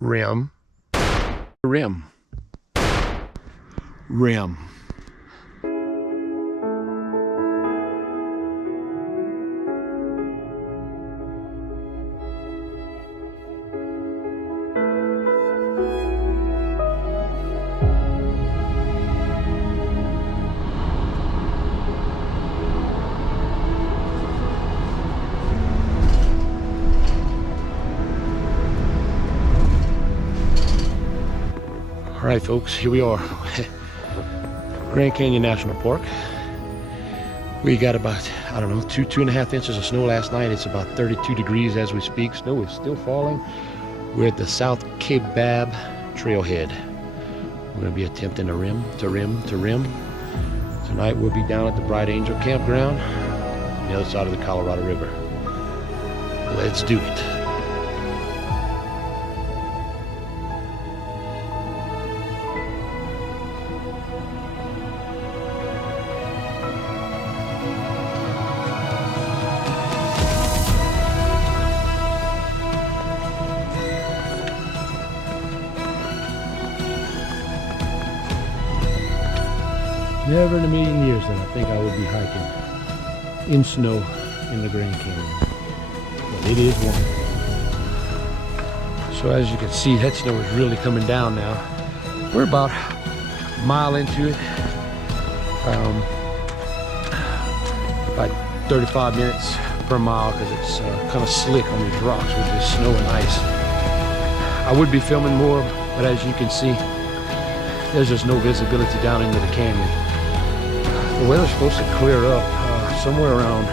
rim, rim, rim. All right, folks, here we are. Grand Canyon National Park. We got about, I don't know, 2.5 inches of snow last night. It's about 32 degrees as we speak. Snow is still falling. We're at the South Kaibab Trailhead. We're gonna be attempting to rim. Tonight we'll be down at the Bright Angel Campground on the other side of the Colorado River. Let's do it. Never in a million years that I think I would be hiking in snow in the Grand Canyon. But it is wonderful. So as you can see, that snow is really coming down now. We're about a mile into it. About 35 minutes per mile because it's kind of slick on these rocks with this snow and ice. I would be filming more, but as you can see, there's just no visibility down into the canyon. The weather's supposed to clear up somewhere around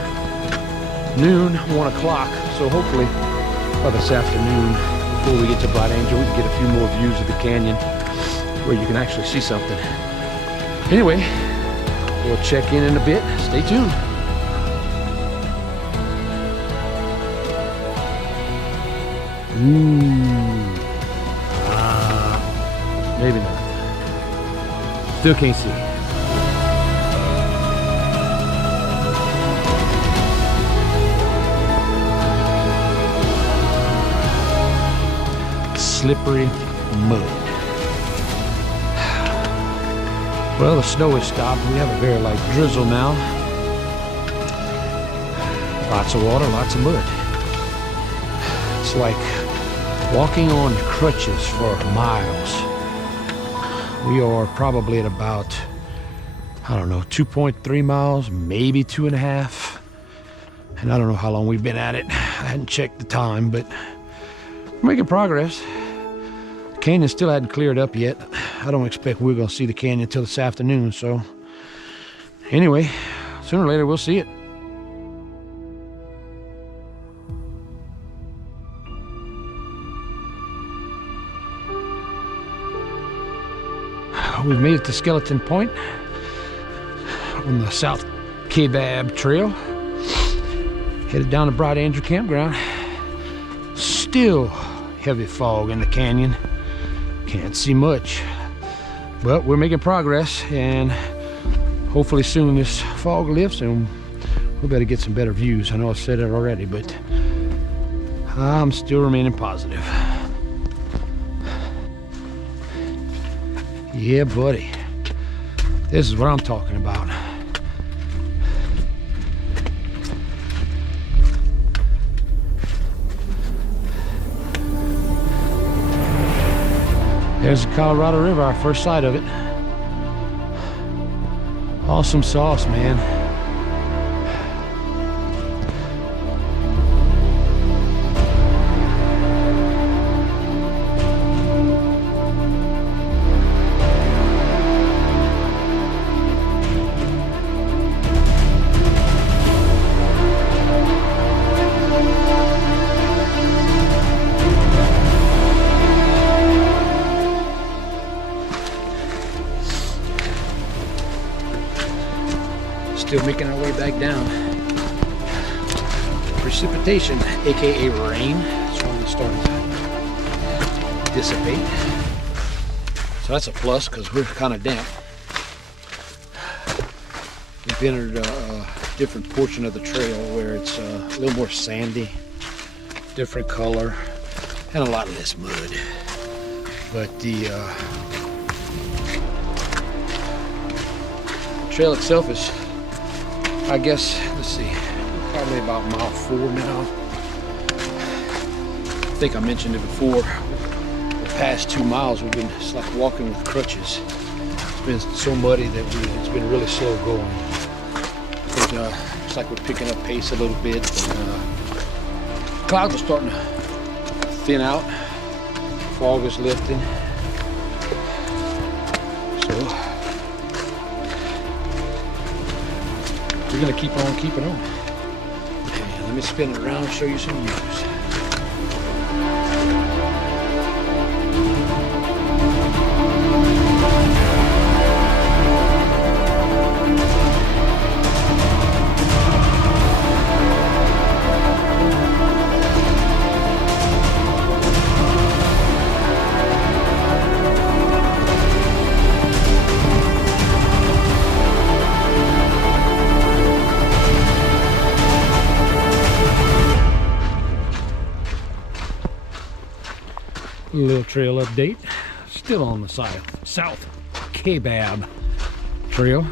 noon, 1 o'clock. So hopefully by this afternoon, before we get to Bright Angel, we can get a few more views of the canyon where you can actually see something. Anyway, we'll check in a bit. Stay tuned. Maybe not. Still can't see. Slippery mud. Well, the snow has stopped. We have a very light drizzle now. Lots of water, lots of mud. It's like walking on crutches for miles. We are probably at about, I don't know, 2.3 miles, maybe 2.5. And I don't know how long we've been at it. I hadn't checked the time, but we're making progress. The canyon still hadn't cleared up yet. I don't expect we're going to see the canyon until this afternoon, so anyway, sooner or later we'll see it. We've made it to Skeleton Point on the South Kaibab Trail. Headed down to Bright Angel Campground. Still heavy fog in the canyon. Can't see much, but we're making progress, and hopefully soon this fog lifts and we better get some better views. I know I've said it already, but I'm still remaining positive. Yeah, buddy. This is what I'm talking about. There's the Colorado River, our first sight of it. Awesome sauce, man. Still making our way back down. Precipitation, aka rain, is finally starting to dissipate. So that's a plus because we're kind of damp. We've entered a different portion of the trail where it's a little more sandy, different color, and a lot less mud. But the trail itself is, I guess, let's see, probably about mile 4 now. I think I mentioned it before. The past 2 miles we've been, it's like walking with crutches. It's been so muddy that it's been really slow going. But it's like we're picking up pace a little bit. But, clouds are starting to thin out. Fog is lifting. So we're gonna keep on keeping on. Okay, let me spin it around and show you some views. Little trail update. Still on the South Kaibab Trail.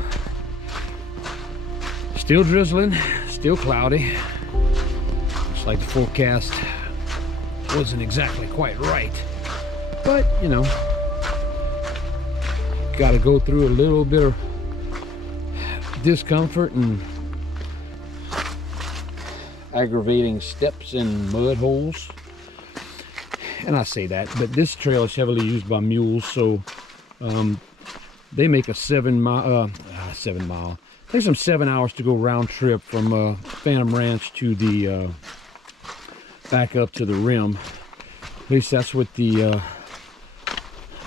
Still drizzling, still cloudy. Looks like the forecast wasn't exactly quite right. But, you know, got to go through a little bit of discomfort and aggravating steps in mud holes. And I say that, but this trail is heavily used by mules, so they make a 7 mile, takes them 7 hours to go round trip from Phantom Ranch to the back up to the rim. At least that's what the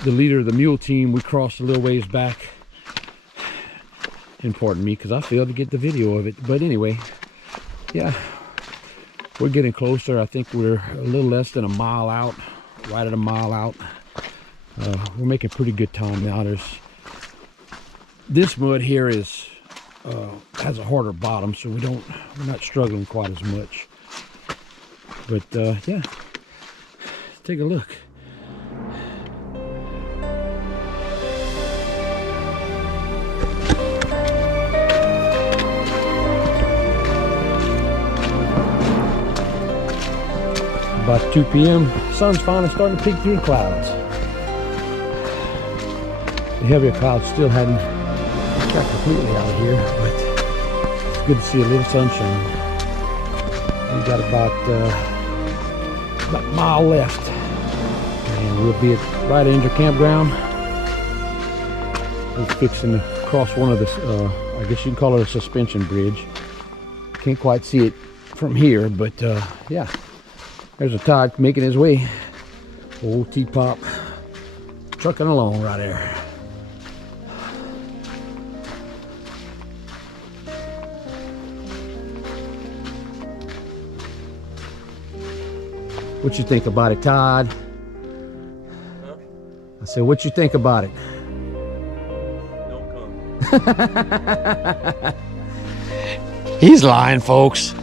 leader of the mule team, we crossed a little ways back. And pardon me, because I failed to get the video of it. But anyway, yeah. We're getting closer. I think we're a little less than a mile out, right at a mile out. We're making pretty good time now. This mud here is has a harder bottom, so we're not struggling quite as much. But yeah, let's take a look. About 2 p.m. Sun's finally starting to peek through the clouds. The heavier clouds still hadn't got completely out of here, but it's good to see a little sunshine. We got about a mile left, and we'll be at right Ranger Campground. We're fixing to cross one of the, I guess you can call it a suspension bridge. Can't quite see it from here, but yeah. There's a Todd making his way. Old T-Pop trucking along right there. What you think about it, Todd? Huh? I said, what you think about it? Don't come. He's lying, folks.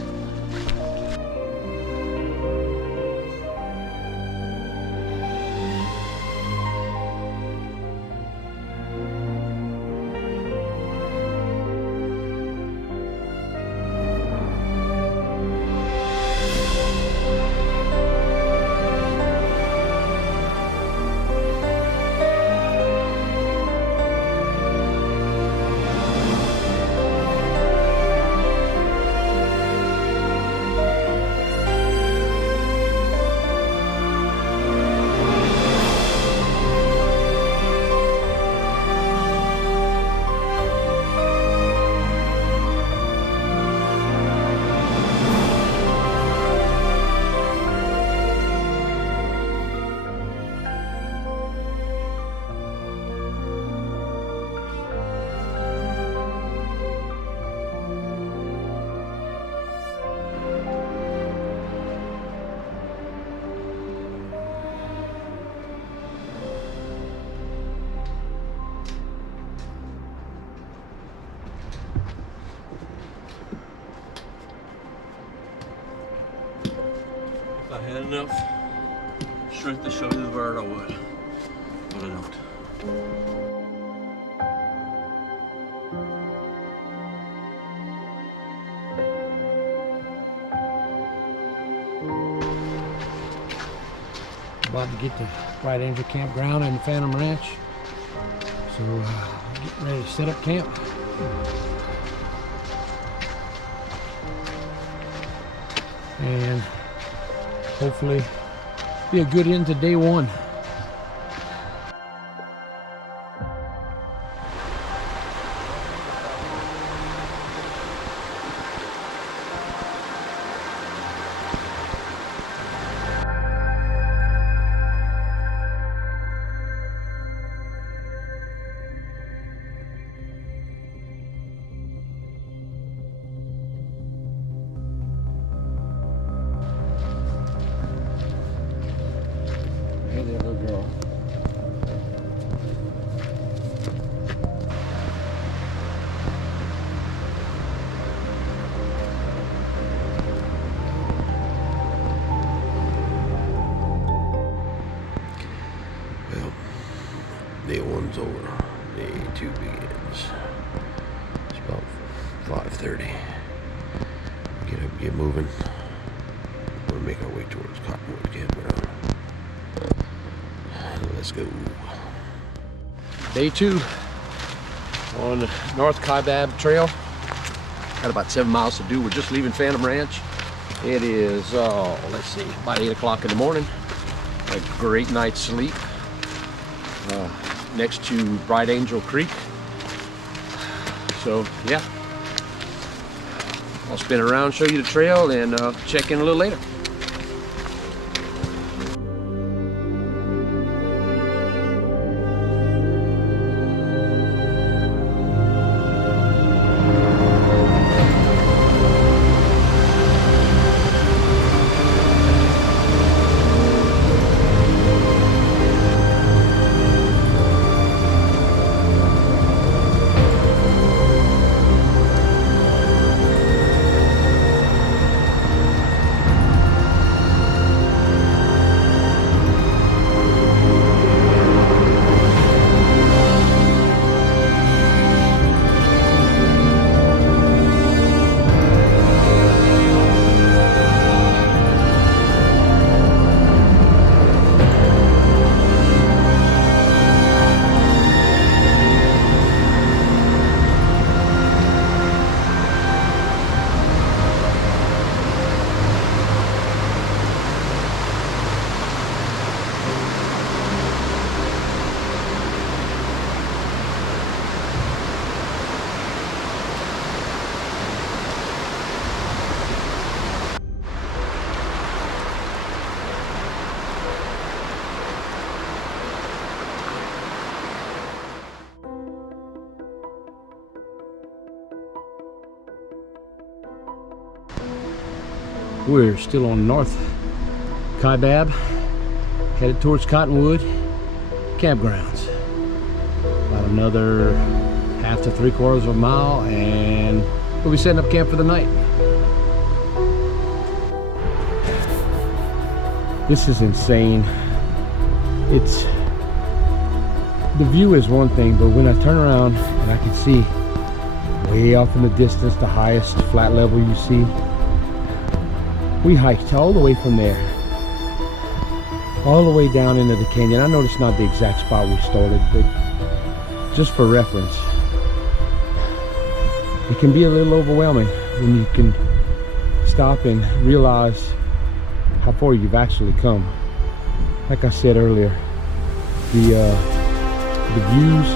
If I had enough strength to show you the bird, I would. but I don't. About to get to Bright Angel Campground and the Phantom Ranch. So getting ready to set up camp. And hopefully be a good end to day one. Hey there, little girl. Well, day one's over. Day two begins. It's about 5:30. Get up, get moving. We'll make our way towards Cottonwood Campground. Let's go. Day two on North Kaibab Trail. Got about 7 miles to do. We're just leaving Phantom Ranch. It is, let's see, about 8 o'clock in the morning. A great night's sleep next to Bright Angel Creek. So, yeah. I'll spin around, show you the trail, and check in a little later. We're still on North Kaibab, headed towards Cottonwood Campgrounds. About another 1/2 to 3/4 of a mile, and we'll be setting up camp for the night. This is insane. The view is one thing, but when I turn around and I can see way off in the distance the highest flat level you see. We hiked all the way from there, all the way down into the canyon. I know it's not the exact spot we started, but just for reference, it can be a little overwhelming when you can stop and realize how far you've actually come. Like I said earlier, the views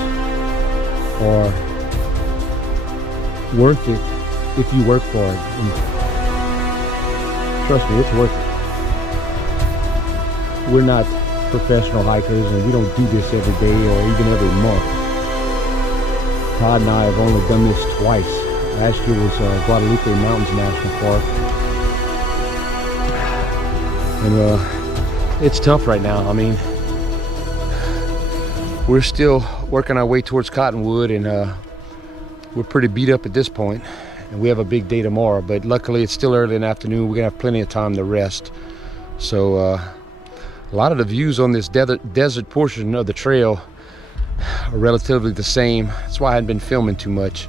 are worth it if you work for it. And trust me, it's worth it. We're not professional hikers, and we don't do this every day or even every month. Todd and I have only done this twice. Last year was Guadalupe Mountains National Park. And it's tough right now. I mean, we're still working our way towards Cottonwood, and we're pretty beat up at this point. And we have a big day tomorrow, but luckily it's still early in the afternoon. We're gonna have plenty of time to rest. So A lot of the views on this desert portion of the trail are relatively the same. That's why I hadn't been filming too much.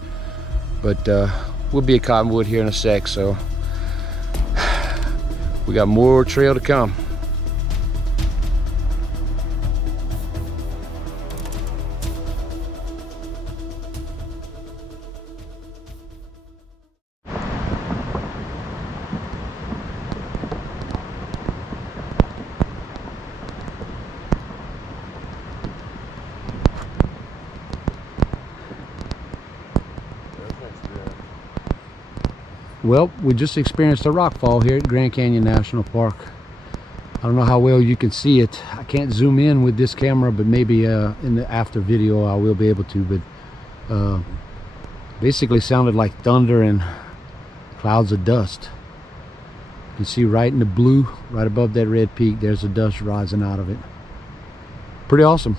But we'll be at Cottonwood here in a sec, so we got more trail to come. Well, we just experienced a rock fall here at Grand Canyon National Park. I don't know how well you can see it. I can't zoom in with this camera, but maybe in the after video I will be able to. But basically sounded like thunder and clouds of dust. You can see right in the blue, right above that red peak, there's the dust rising out of it. Pretty awesome.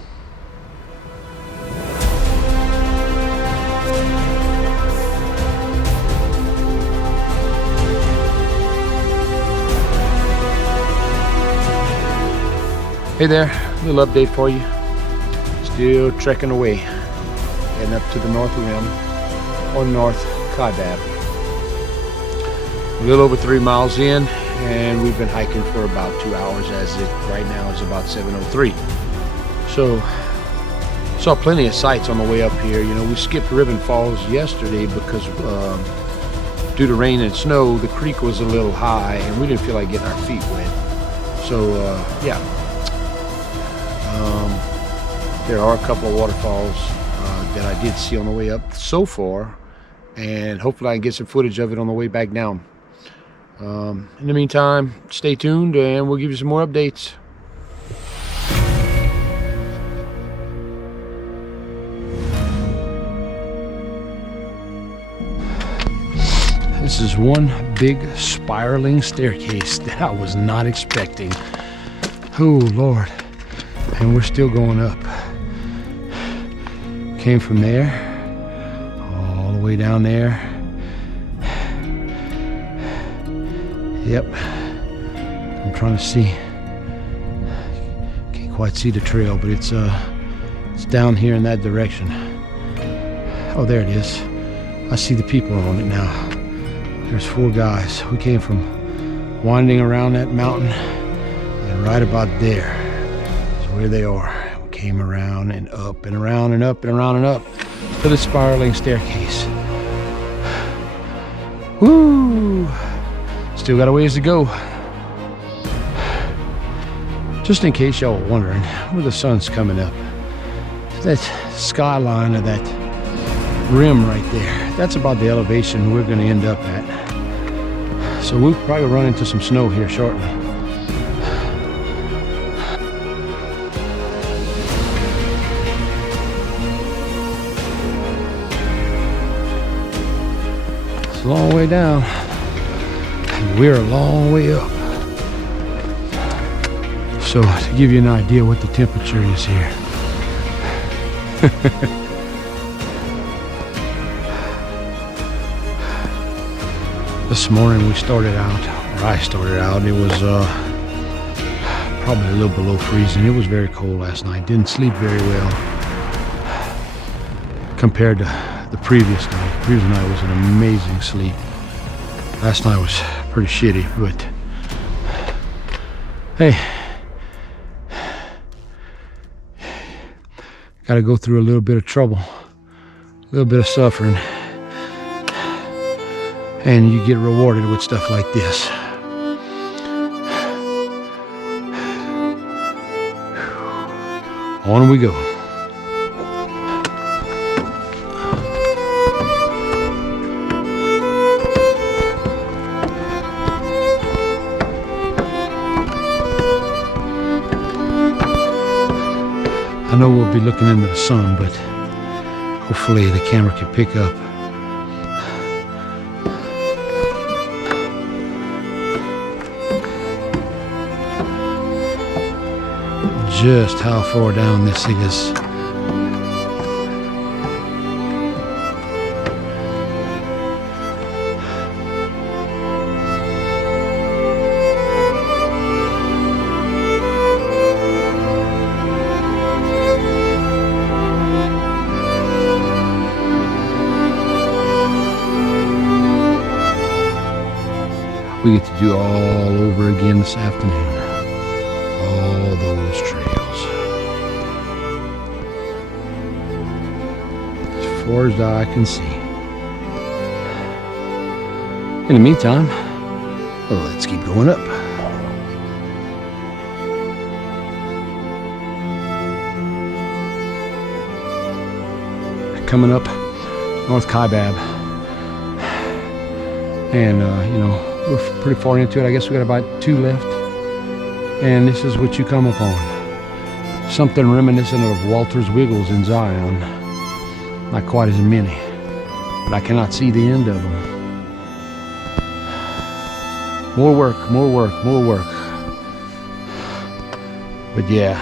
Hey there, a little update for you. Still trekking away, heading up to the North Rim on North Kaibab. A little over 3 miles in, and we've been hiking for about 2 hours, as it right now is about 7:03. So saw plenty of sights on the way up here. You know, we skipped Ribbon Falls yesterday because due to rain and snow, the creek was a little high, and we didn't feel like getting our feet wet. So yeah. There are a couple of waterfalls that I did see on the way up so far, and hopefully I can get some footage of it on the way back down. In the meantime, stay tuned and we'll give you some more updates. This is one big spiraling staircase that I was not expecting. Oh Lord. And we're still going up. Came from there all the way down there. Yep. I'm trying to see. Can't quite see the trail, but it's down here in that direction. Oh, there it is. I see the people on it now. There's 4 guys. We came from winding around that mountain, and right about there where they are. We came around and up and around and up and around and up to the spiraling staircase. Woo! Still got a ways to go. Just in case y'all were wondering where the sun's coming up, that skyline of that rim right there, that's about the elevation we're going to end up at. So we'll probably run into some snow here shortly. It's a long way down, and we're a long way up. So to give you an idea what the temperature is here. This morning we started out, or I started out, and it was probably a little below freezing. It was very cold last night. Didn't sleep very well compared to the previous night. The previous night was an amazing sleep. Last night was pretty shitty, but hey, got to go through a little bit of trouble, a little bit of suffering, and you get rewarded with stuff like this. On we go. I know we'll be looking into the sun, but hopefully the camera can pick up just how far down this thing is. we get to do all over again this afternoon. All those trails. As far as the eye can see. In the meantime, let's keep going up. Coming up North Kaibab. And, you know, we're pretty far into it. I guess we got about 2 left. And this is what you come upon. Something reminiscent of Walter's Wiggles in Zion. Not quite as many, but I cannot see the end of them. More work, more work, more work. But yeah,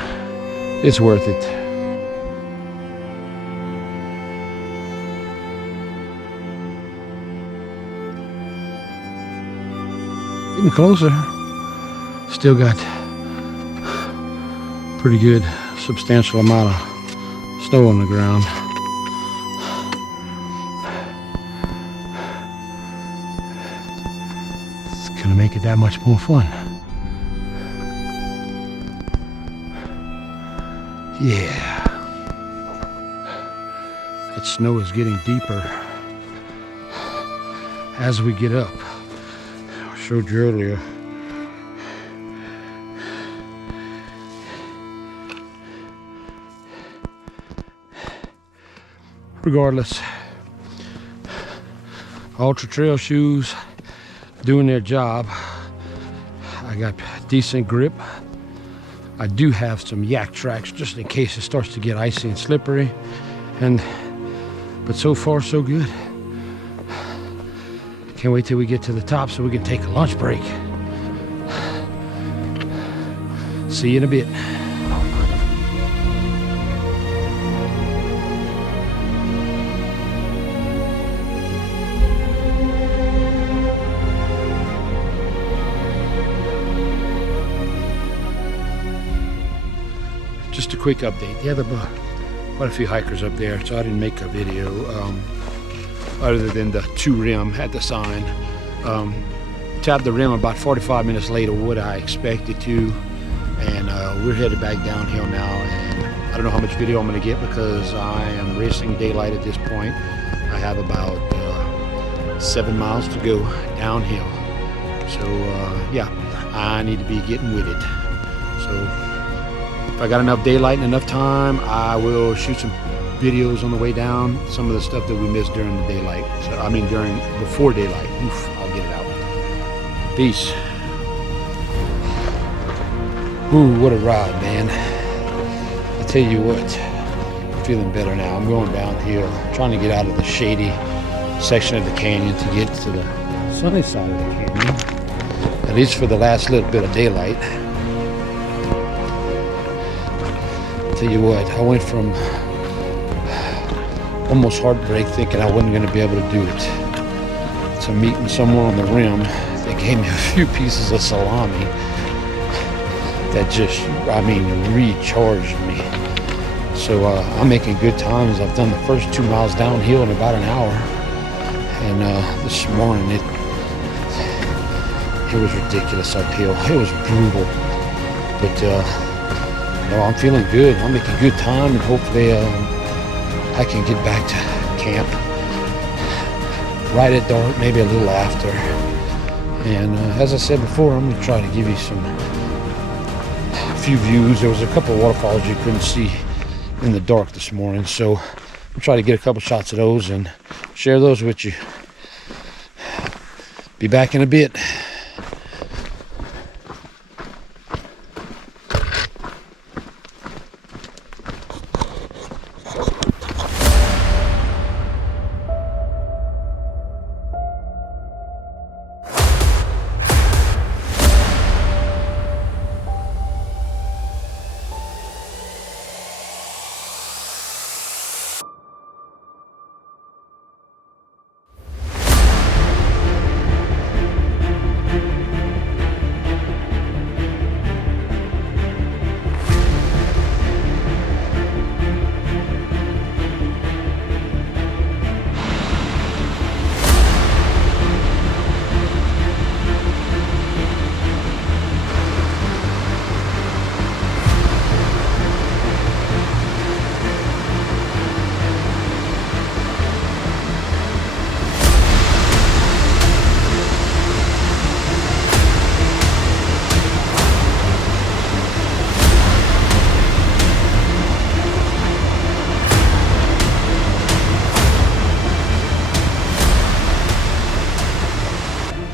it's worth it. Getting closer. Still got pretty good, substantial amount of snow on the ground. It's gonna make it that much more fun. Yeah. That snow is getting deeper as we get up. I showed you earlier. Regardless, Ultra Trail shoes doing their job. I got decent grip. I do have some Yak tracks just in case it starts to get icy and slippery, but so far so good. Can't wait till we get to the top so we can take a lunch break. See you in a bit. Just a quick update. Yeah, there were quite a few hikers up there, so I didn't make a video other than the 2 rim at the sign. Tapped the rim about 45 minutes later, what I expected to, and we're headed back downhill now. And I don't know how much video I'm going to get because I am racing daylight at this point. I have about 7 miles to go downhill, so yeah, I need to be getting with it. So if I got enough daylight and enough time, I will shoot some videos on the way down, some of the stuff that we missed during the daylight. So, I mean before daylight. Oof, I'll get it out. Peace. Ooh, what a ride, man. I tell you what, I'm feeling better now. I'm going downhill, trying to get out of the shady section of the canyon to get to the sunny side of the canyon, at least for the last little bit of daylight. Tell you what, I went from almost heartbreak thinking I wasn't going to be able to do it to meeting someone on the rim that gave me a few pieces of salami that just, I mean, recharged me. So I'm making good times. I've done the first 2 miles downhill in about an hour, and this morning it was ridiculous uphill. It was brutal, but no, I'm feeling good. I'm making good time, and hopefully I can get back to camp right at dark, maybe a little after. And as I said before, I'm going to try to give you a few views. There was a couple of waterfalls you couldn't see in the dark this morning, so I'll try to get a couple shots of those and share those with you. Be back in a bit.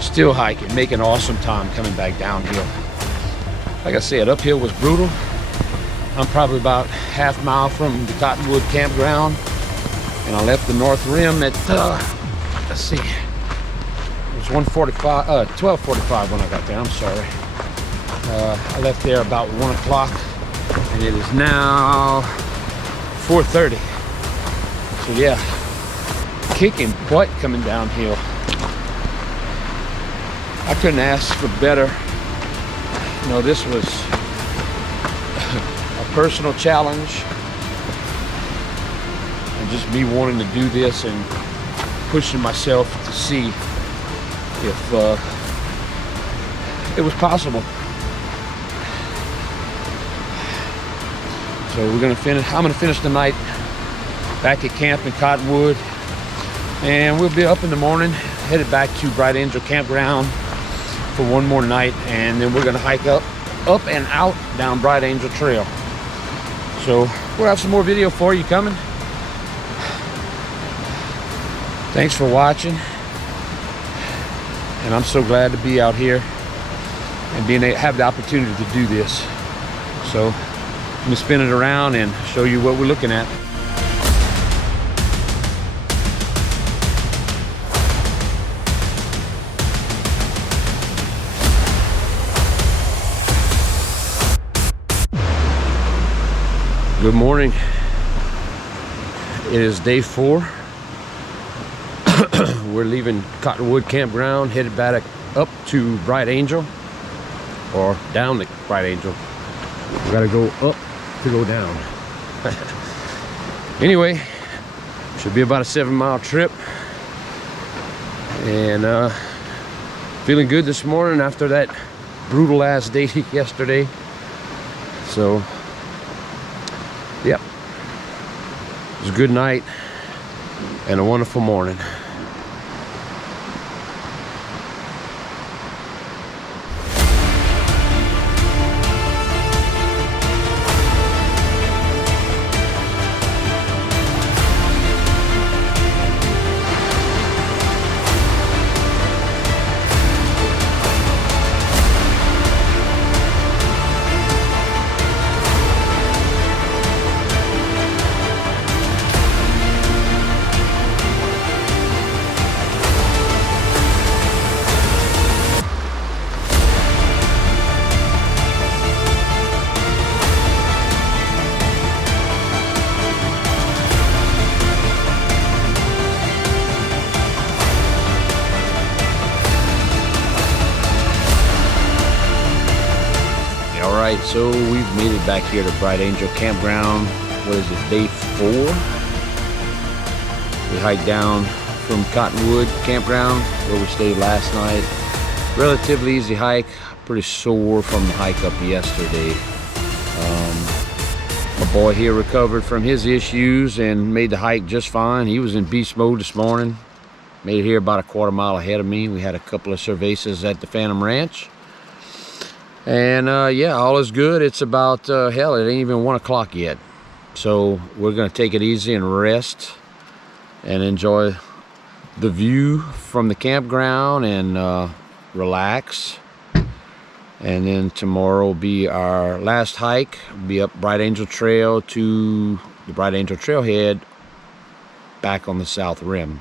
Still hiking, making awesome time coming back downhill. Like I said, uphill was brutal. I'm probably about half mile from the Cottonwood campground, and I left the North Rim at let's see, it was 12:45 when I got there. I'm sorry. I left there about 1 o'clock, and it is now 4:30. So yeah, kicking butt coming downhill. I couldn't ask for better. You know, this was a personal challenge, and just me wanting to do this and pushing myself to see if it was possible. So we're gonna finish. I'm gonna finish the night back at camp in Cottonwood, and we'll be up in the morning, headed back to Bright Angel Campground for one more night, and then we're gonna hike up and out down Bright Angel Trail. So we'll have some more video for you coming. Thanks for watching, and I'm so glad to be out here and have the opportunity to do this. So let me spin it around and show you what we're looking at. Good morning. It is day 4. We're leaving Cottonwood Campground, headed back up to Bright Angel, or down to Bright Angel. We gotta go up to go down. Anyway, should be about a 7-mile trip, and feeling good this morning after that brutal ass day yesterday. So yep, it was a good night and a wonderful morning. Alright, so we've made it back here to Bright Angel Campground. What is it, day 4? We hiked down from Cottonwood Campground, where we stayed last night. Relatively easy hike, pretty sore from the hike up yesterday. My boy here recovered from his issues and made the hike just fine. He was in beast mode this morning. Made it here about a quarter mile ahead of me. We had a couple of cervezas at the Phantom Ranch. And yeah, all is good. It's about, hell, it ain't even 1 o'clock yet. So we're gonna take it easy and rest and enjoy the view from the campground and relax. And then tomorrow will be our last hike. We'll be up Bright Angel Trail to the Bright Angel Trailhead back on the South Rim.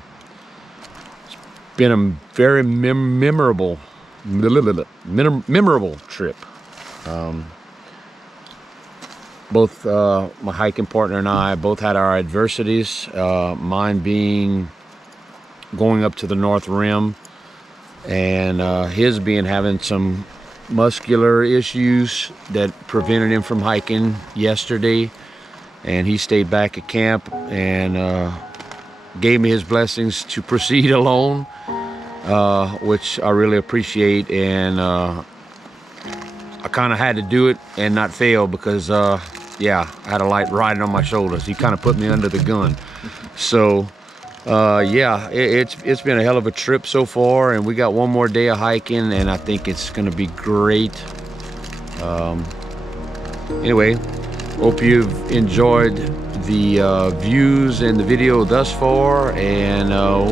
It's been a very memorable trip. Both my hiking partner and I both had our adversities, mine being going up to the North Rim, and his being having some muscular issues that prevented him from hiking yesterday, and he stayed back at camp and gave me his blessings to proceed alone, which I really appreciate. And I kind of had to do it and not fail because yeah, I had a light riding on my shoulders. He kind of put me under the gun. So yeah, it's been a hell of a trip so far, and we got one more day of hiking, and I think it's gonna be great. Anyway, hope you've enjoyed the views and the video thus far, and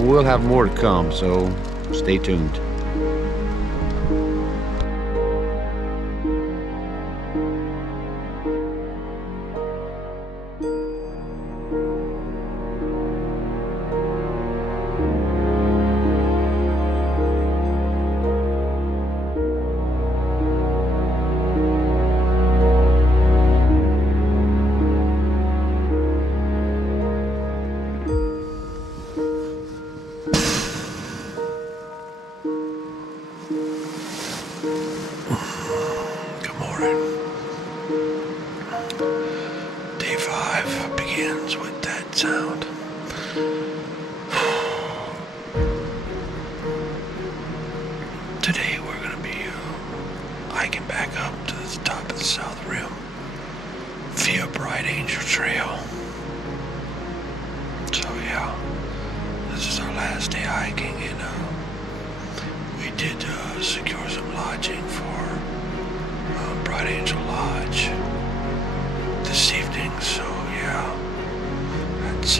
we'll have more to come, so stay tuned. Today we're going to be hiking back up to the top of the South Rim via Bright Angel Trail. So yeah, this is our last day hiking, and we did secure some lodging for Bright Angel Lodge this evening. So yeah, it's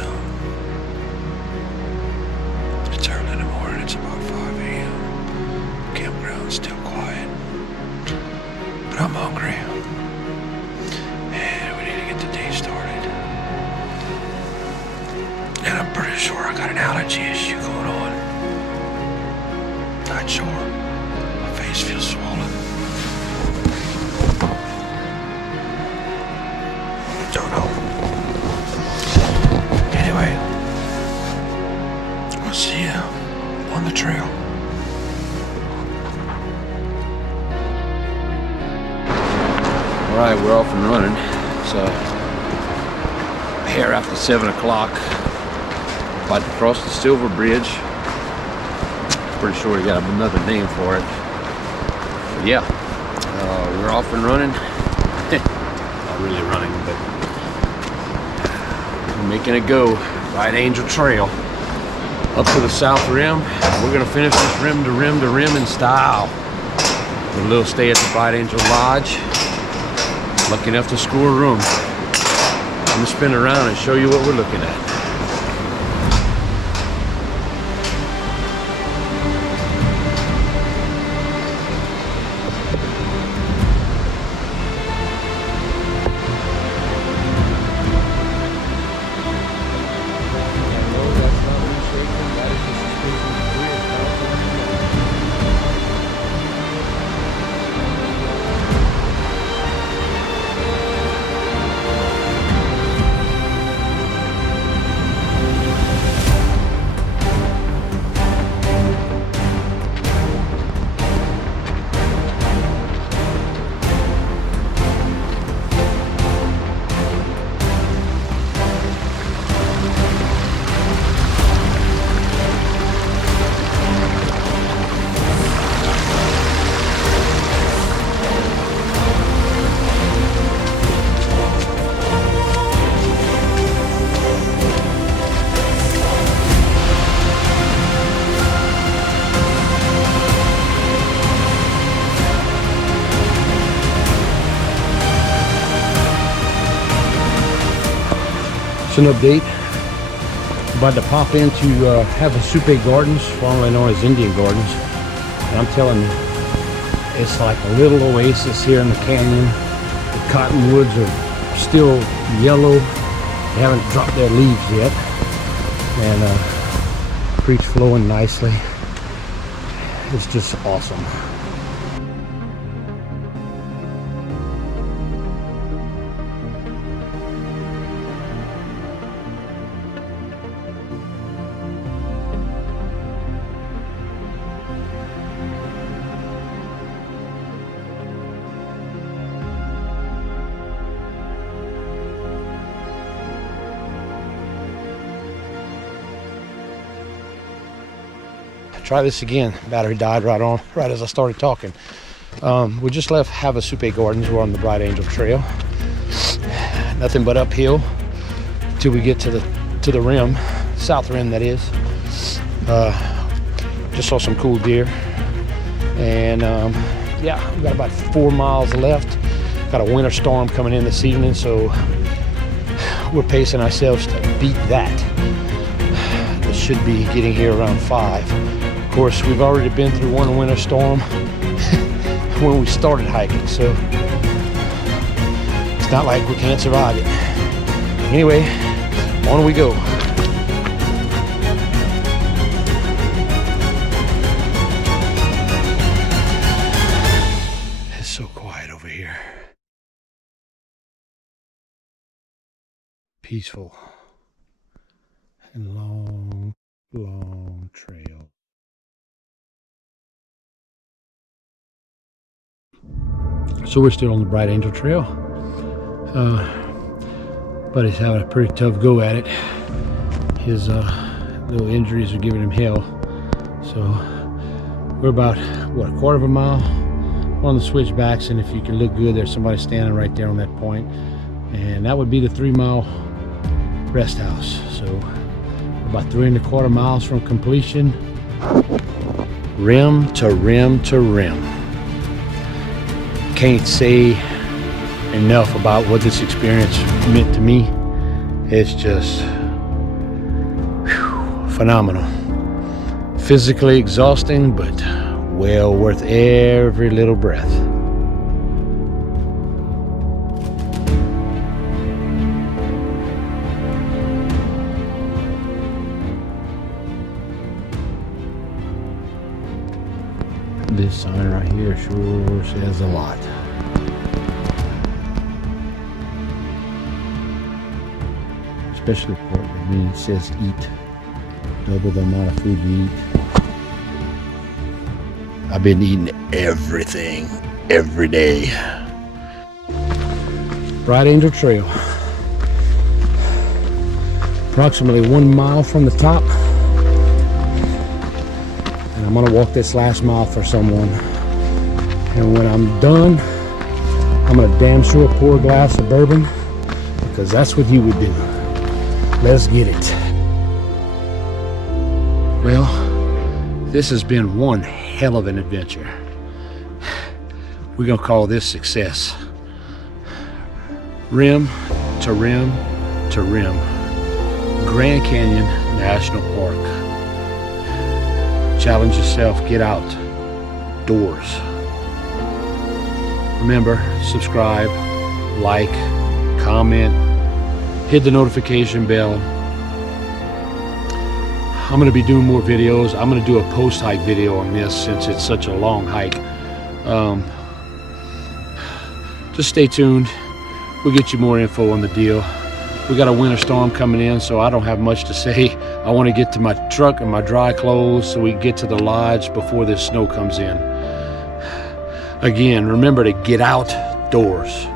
early in the morning. It's about 5 a.m. Campground's still quiet, but I'm hungry, and we need to get the day started. And I'm pretty sure I got an allergy issue going on. Not sure. My face feels swollen. Don't know. Anyway, we'll see you on the trail. All right, we're off and running. So here after 7 o'clock, about to cross the Silver Bridge. Pretty sure we got another name for it. But yeah, we're off and running. Not really running, but we're making a go. Bright Angel Trail up to the South Rim. We're gonna finish this rim to rim to rim in style. A little stay at the Bright Angel Lodge. Lucky enough to score a room. I'm gonna spin around and show you what we're looking at. It's an update. About to pop into Havasupai Gardens, formerly known as Indian Gardens. And I'm telling you, it's like a little oasis here in the canyon. The cottonwoods are still yellow. They haven't dropped their leaves yet. And creek's flowing nicely. It's just awesome. Try this again. Battery died right as I started talking. We just left Havasupai Gardens. We're on the Bright Angel Trail. Nothing but uphill till we get to the rim, South Rim that is. Just saw some cool deer, and yeah, we've got about 4 miles left. Got a winter storm coming in this evening, so we're pacing ourselves to beat that. It should be getting here around 5. Of course, we've already been through one winter storm when we started hiking, so it's not like we can't survive it. Anyway, on we go. It's so quiet over here. Peaceful and long, long trail. So we're still on the Bright Angel Trail. Buddy's having a pretty tough go at it. His little injuries are giving him hell. So We're about, what, a quarter of a mile on the switchbacks, and if you can look good, there's somebody standing right there on that point, and that would be the 3 mile rest house. So about 3¼ miles from completion, rim to rim to rim. Can't say enough about what this experience meant to me. It's just phenomenal. Physically exhausting, but well worth every little breath. This sign right here sure says a lot. Especially Portland. I mean, it says eat. Double the amount of food you eat. I've been eating everything every day. Bright Angel Trail. Approximately 1 mile from the top. And I'm gonna walk this last mile for someone. And when I'm done, I'm gonna damn sure pour a glass of bourbon, because that's what you would do. Let's get it. Well, this has been one hell of an adventure. We're gonna call this success. Rim to rim to rim. Grand Canyon National Park. Challenge yourself, get out doors. Remember, subscribe, like, comment, hit the notification bell. I'm going to be doing more videos. I'm going to do a post-hike video on this since it's such a long hike. Just stay tuned. We'll get you more info on the deal. We got a winter storm coming in, so I don't have much to say. I want to get to my truck and my dry clothes so we can get to the lodge before this snow comes in. Again, remember to get outdoors.